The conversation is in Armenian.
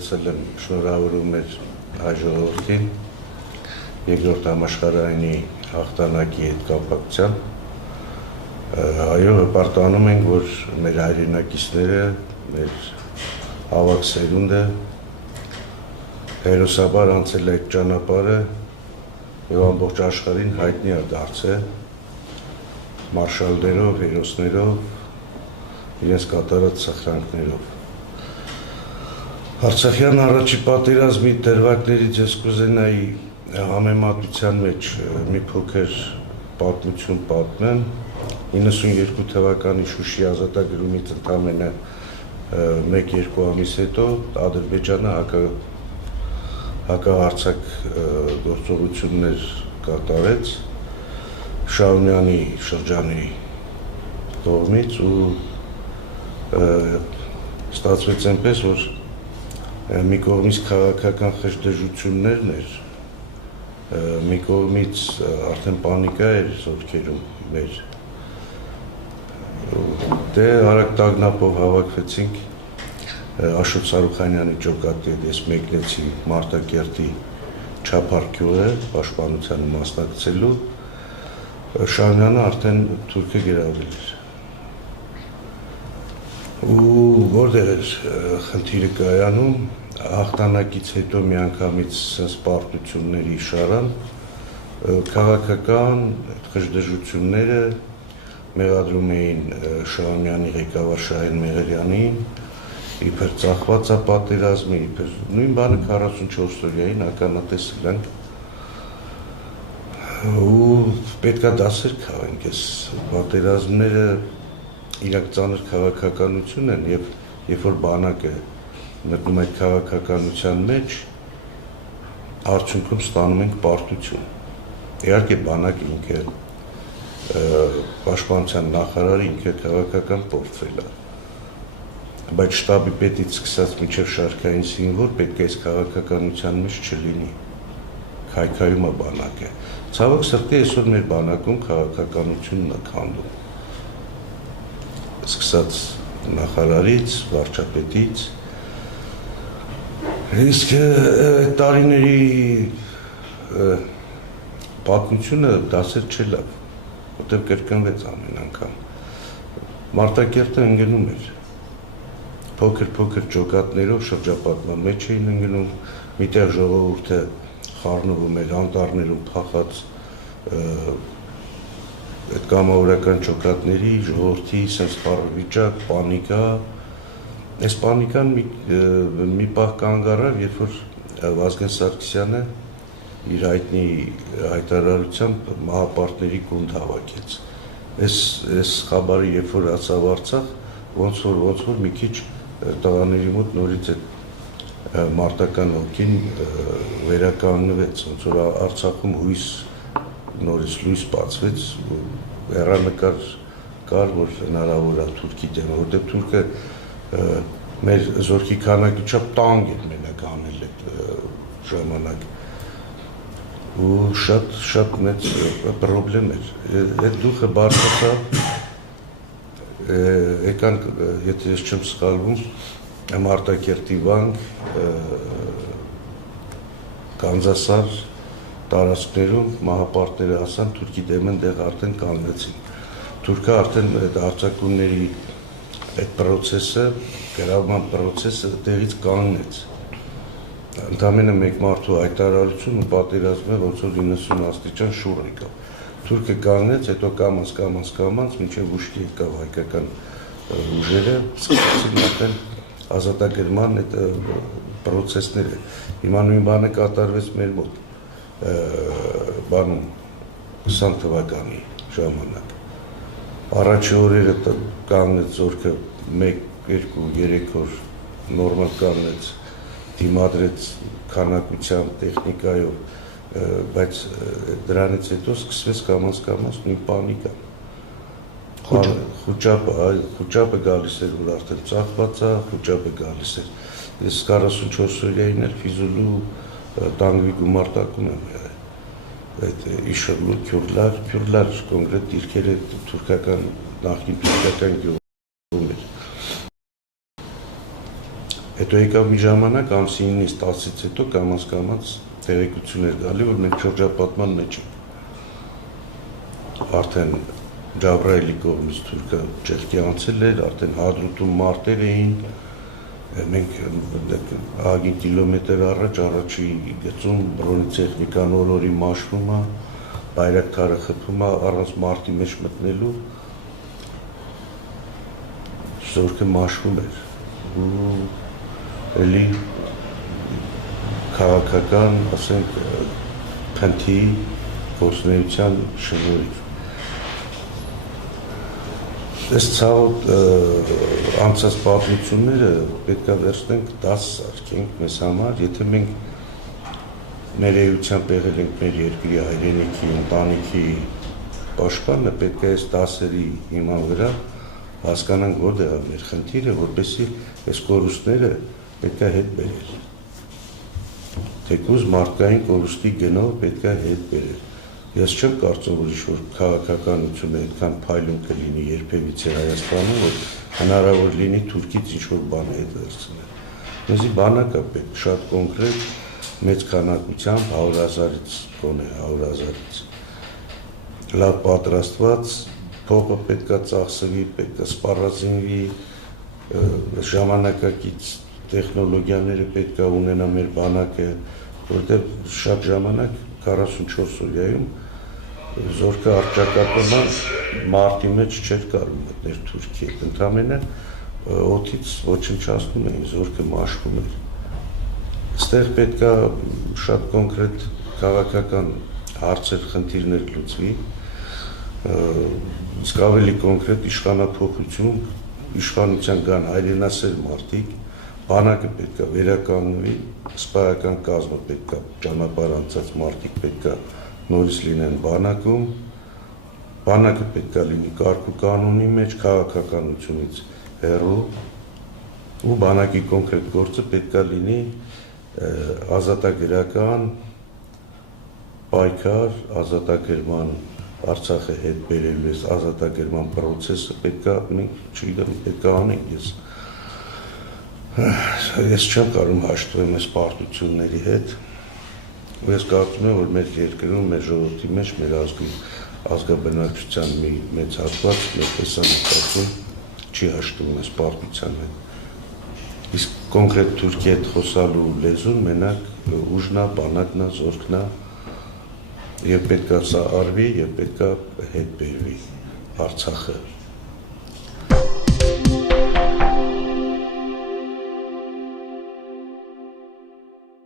ես էլ եմ շնորհավորում մեր հայ ժողովրդին երկրորդ համաշխարհայինի հաղթանակի հետ կապակցությամբ այո հպարտանում ենք որ մեր հայրենակիցները մեր ավագ սերունդը հերոսաբար անցել այդ ճանապարհը եւ ամբողջ աշխարհին հայտնի է դարձել մարշալներով, հերոսներով, իրենց կատարած սխրանքներով։ Արցախյան առաջի պատերազմի դրվագներից ես կուզենայի համեմատության մեջ մի փոքր պատմություն պատմեմ 92 թվականի Շուշի ազատագրումից ընդամենը 1-2 ամիս հետո Ադրբեջանը հակահարձակ գործողություններ կատարեց Շահումյանի շրջանի կողմից ու ստացվեց այնպես որ մի կողմից քաղաքական խժդժություններն էր մի կողմից արդեն պանիկա էր զորքերում մեր դե արագ տագնապով հավաքվեցինք Աշոտ Սարուխանյանի ջոկատի հետ ես մեկնեցի Մարտակերտի Չափար գյուղը պաշտպանությանը մասնակցելու Շահումյանը արդեն թուրքը գրավել էր ու որտեղ էր խնդիրը կայանում հաղթանակից հետո միանգամից սպարտությունների շարան քաղաքական խժդժությունները մեղադրում էին Շահումյանի ղեկավար Շահեն Մեղրյանին իբր ծախված է պատերազմի, իբր նույն բանը 44 օրյային ականատեսել ենք ու պետքա դասեր քաղենք այս պատերազմները իրանք ծանր քաղաքականություն են եւ երբ որ բանակը մտնում այդ քաղաքականության մեջ արդյունքում ստանում ենք պարտություն իհարկե բանակը ինքը պաշտպանության նախարարը ինքը քաղաքական պորտֆել է բայց շտաբի պետից սկսած մինչև շարքային զինվոր պետք է այս քաղաքականության մեջ չլինի քայքայում է բանակը ցավոք սրտի այսօր մեր բանակում քաղաքականությունն է քանդում սկսած նախարարից վարչապետից իսկ այդ տարիների պատմությունը դասեր չլավ որտեղ կրկնվեց ամեն անգամ Մարտակերտը ընկնում էր փոքր ջոկատներով շրջապատման մեջ էին ընկնում միտեղ ժողովուրդը խառնվում էր անտառներում փախած այդ կամավորական ջոկատների ժողովրդի sense խառը վիճակ պանիկա այս պանիկան մի պահ կանգ առավ երբ որ Վազգեն Սարգսյանը իր հայտնի հայտարարությամբ մահապարտների գունդ հավաքեց այս խաբարը երբ որ ացավ Արցախ ոնց որ մի քիչ տղաների մոտ նորից այդ մարտական ոգին վերականգնվեց ոնց որ Արցախում հույս նորից լույս բացվեց հեռանկար կար որ հնարավոր է թուրքի դեմ որտեղ թուրքը մեր զորքի քանակի չափ տանգ էր մենակ անել այդ ժամանակ ու շատ մեծ պրոբլեմ էր այդ դուխը բարձրացավ եկան եթե ես չեմ սխալվում Մարտակերտի վանք Կանզասար տարածքներում մահապարտները հասան թուրքի դեմ այնտեղ արդեն կանգնեցին թուրքը արդեն այդ արձակումների այդ process-ը գրավման process-ը տեղից կանգնեց ընդամենը մեկ մարդու հայտարարություն ու պատերազմը ոնց որ 90 աստիճան շուռ եկավ թուրքը կանգնեց հետո կամաց մինչև ուշքի եկավ հայկական ուժերը սկսեցին արդեն ազատագրման այդ process-ները հիմա նույն բանը կատարվեց մեր մոտ բանում 20 թվականի ժամանակ առաջի օրերը կանգնեց զորքը 1, 2, 3 օր նորմալ կանգնեց դիմադրեց քանակությամբ տեխնիկայով բայց դրանից հետո սկսվեց կամաց նույն պանիկա խուճապը գալիս էր որ արդեն ծախված է խուճապը գալիս էր ես 44 օրյային էլ Ֆիզուլու տանգվի գումարտակում եմ եղել այդ իշորլու քյուրլար կոնկրետ դիրքերը թուրքական նախկին թուրքական գյուղում էր Հետո եկավ մի ժամանակ ամսի 9-ից 10-ից հետո կամաց տեղեկություններ գալի, որ մենք շրջապատման մեջ ենք։ Արդեն Ջաբրայելի կողմից թուրքը ճեղքի անցել էր, արդեն Հադրութում մարտեր էին, մենք ագին կիլոմետր առաջի գծում բրոնի տեխնիկան օրորի մաշվում է, բայրակթարը խփում է առանց մարտի մեջ մտնելու, զորքը մաշվում էր ու էլի քաղաքական, ասենք, փնթի գործունեության շնորհիվ։ Այս ցավոտ անցած պատմությունները պետք է վերցնենք 10 սարքենք մեզ համար, եթե մենք մեր էությամբ եղել ենք մեր երկրի հայրենիքի, ընտանիքի պաշտպանը, պետք է այս 10-երի հիման վրա հասկանանք որտեղ է մեր խնդիրը, որպեսզի այս կորուստները պետք է հետ բերել։ Թեկուզ մարդկային կորուստի գնով պետք է հետ բերել։ Ես չեմ կարծում, որ ինչ-որ քաղաքականությունը այդքան փայլուն կլինի երբևիցե Հայաստանում, որ հնարավոր լինի Թուրքից ինչ-որ բան հետ վերցնել։ Մեզի բանակ է պետք, շատ կոնկրետ, մեծ քանակությամբ 100,000-ից, գոնե 100,000-ից։ Լավ պատրաստված, փողը պետք է ծախսվի, պետք է սպառազինվի, ժամանակակից տեխնոլոգիաները պետք է ունենա մեր բանակը, որտեղ շատ ժամանակ 44 օրյայում զորքը առճակատման մարտի մեջ չէր կարող մտնել Թուրքի հետ, ընդամենը օդից ոչնչացնում էին, զորքը մաշվում էր։ Այստեղ պետք է շատ կոնկրետ քաղաքական հարցեր, խնդիրներ լուծվի, իսկ ավելի կոնկրետ իշխանափոխություն, իշխանության գան հայրենասեր մարդիկ, բանակը պետք է վերականգնվի, սպայական կազմը պետք է ճանապարհ անցած մարդիկ պետք է նորից լինեն բանակում, բանակը պետք է լինի կարգ ու կանոնի մեջ, քաղաքականությունից հեռու, ու բանակի կոնկրետ գործը պետք է լինի ազատագրական պայքար, ազատագրման Արցախը հետ բերելու այս ազատագրման պրոցեսը պետք է մենք չգիտեմ պետք է անենք ես չեմ կարող հաշտվեմ այս պարտությունների հետ ու ես կարծում եմ որ մեր երկրում մեր ժողովրդի մեջ մեր ազգաբնակչության մի մեծ հատված մեր տեսանկյունում չի հաշտվում այս պարտության հետ իսկ կոնկրետ Թուրքի հետ խոսալու լեզուն մենակ ուժն է, բանակն է, զորքն է եւ պետք է սա արվի եւ պետք է հետ բերվի Արցախը